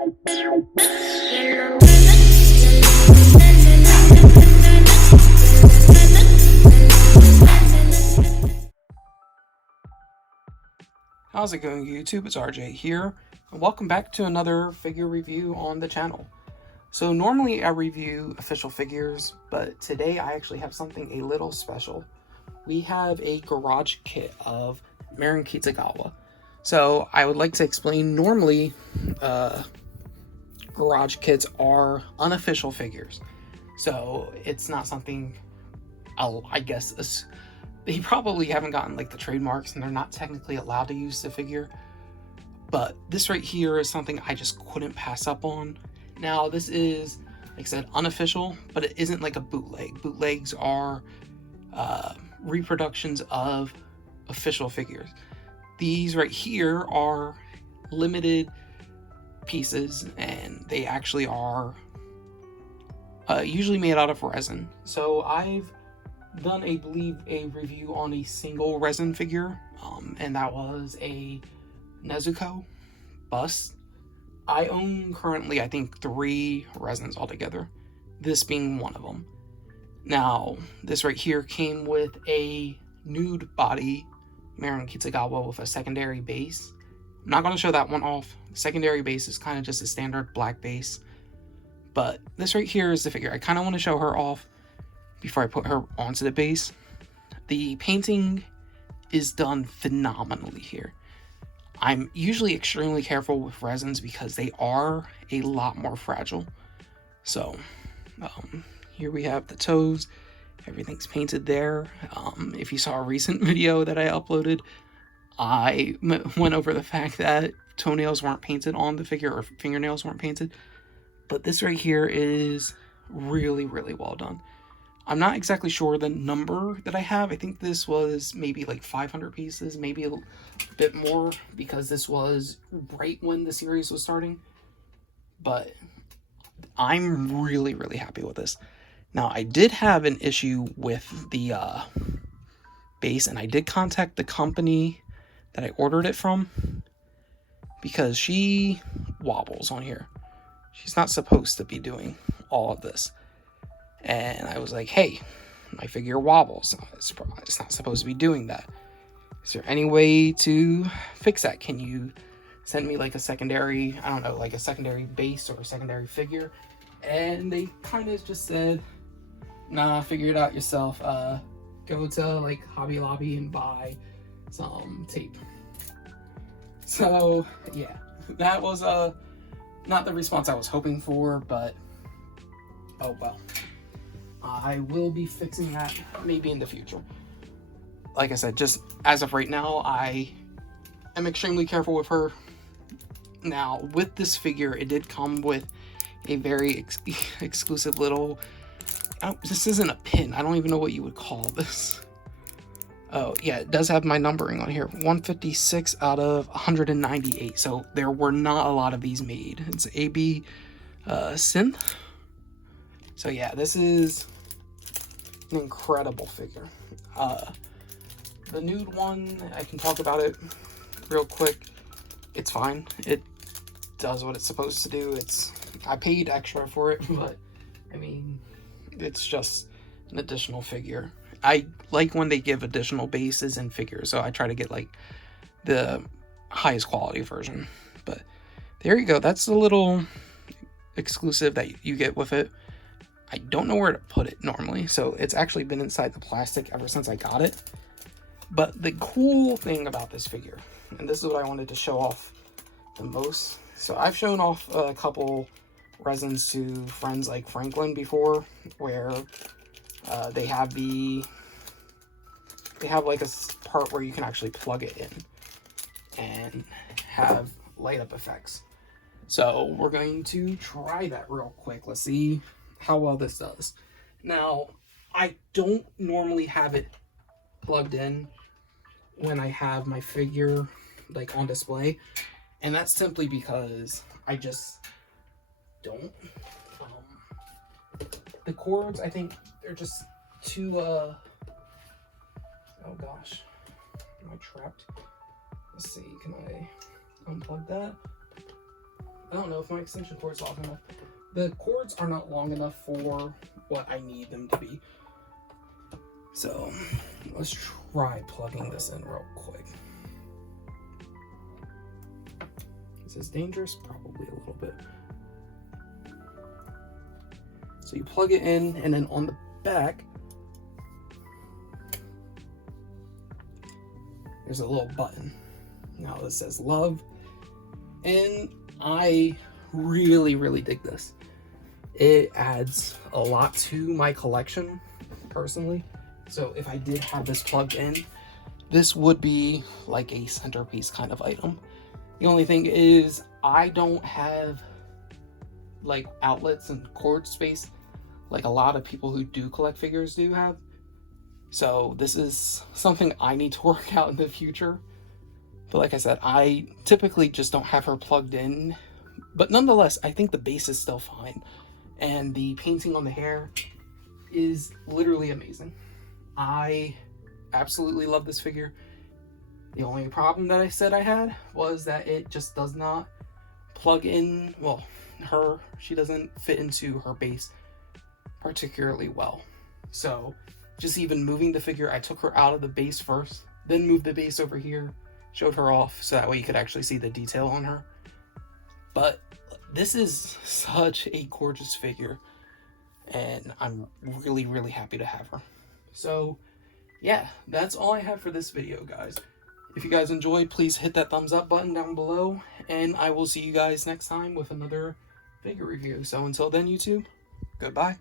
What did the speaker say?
How's it going, YouTube? It's RJ here, and welcome back to another figure review on the channel. So normally I review official figures, but today I actually have something a little special. We have a garage kit of Marin Kitagawa. So I would like to explain, normally garage kits are unofficial figures. So it's not something, I guess, they probably haven't gotten like the trademarks and they're not technically allowed to use the figure. But this right here is something I just couldn't pass up on. Now this is, like I said, unofficial, but it isn't like a bootleg. Bootlegs are reproductions of official figures. These right here are limited pieces, and they actually are usually made out of resin. So I've done, I believe, a review on a single resin figure, and that was a Nezuko bust. I own currently, I think, 3 resins altogether, this being one of them. Now, this right here came with a nude body Marin Kitagawa with a secondary base. I'm not going to show that one off. The secondary base is kind of just a standard black base. But this right here is the figure. I kind of want to show her off before I put her onto the base. The painting is done phenomenally here. I'm usually extremely careful with resins because they are a lot more fragile. So here we have the toes. Everything's painted there. If you saw a recent video that I uploaded, I went over the fact that toenails weren't painted on the figure, or fingernails weren't painted. But this right here is really, really well done. I'm not exactly sure the number that I have. I think this was maybe like 500 pieces, maybe a bit more, because this was right when the series was starting. But I'm really, really happy with this. Now, I did have an issue with the base, and I did contact the company that I ordered it from, because she wobbles on here. She's not supposed to be doing all of this. And I was like, hey, my figure wobbles. It's not supposed to be doing that. Is there any way to fix that? Can you send me like a secondary, I don't know, like a secondary base or a secondary figure? And they kind of just said, nah, figure it out yourself. Go to like Hobby Lobby and buy some tape. So yeah, that was not the response I was hoping for, but oh well. I will be fixing that maybe in the future. Like I said, just as of right now, I am extremely careful with her. Now, with this figure, it did come with a very exclusive little... this isn't a pin. I don't even know what you would call this. Oh, yeah, it does have my numbering on here. 156 out of 198. So there were not a lot of these made. It's ABsinthe. So yeah, this is an incredible figure. The nude one, I can talk about it real quick. It's fine. It does what it's supposed to do. I paid extra for it, but I mean, it's just an additional figure. I like when they give additional bases and figures, so I try to get like the highest quality version. But there you go. That's the little exclusive that you get with it. I don't know where to put it normally, so it's actually been inside the plastic ever since I got it. But the cool thing about this figure, and this is what I wanted to show off the most. So I've shown off a couple resins to friends like Franklin before, where they have like a part where you can actually plug it in and have light up effects. So we're going to try that real quick. Let's see how well this does. Now, I don't normally have it plugged in when I have my figure like on display, and that's simply because I just don't. The cords, I think they're just too oh gosh, am I trapped? Let's see, can I unplug that? I don't know if my extension cord's long enough. The cords are not long enough for what I need them to be. So let's try plugging this in real quick. Is this dangerous? Probably a little bit. So you plug it in, and then on the back, there's a little button. Now this says love, and I really, really dig this. It adds a lot to my collection, personally. So if I did have this plugged in, this would be like a centerpiece kind of item. The only thing is I don't have like outlets and cord space like a lot of people who do collect figures do have. So this is something I need to work out in the future. But like I said, I typically just don't have her plugged in. But nonetheless, I think the base is still fine. And the painting on the hair is literally amazing. I absolutely love this figure. The only problem that I said I had was that it just does not plug in, well, she doesn't fit into her base particularly well. So just even moving the figure, I took her out of the base first, then moved the base over here, showed her off so that way you could actually see the detail on her. But this is such a gorgeous figure, and I'm really, really happy to have her. So yeah, that's all I have for this video, guys. If you guys enjoyed, please hit that thumbs up button down below, and I will see you guys next time with another figure review. So until then, YouTube, goodbye.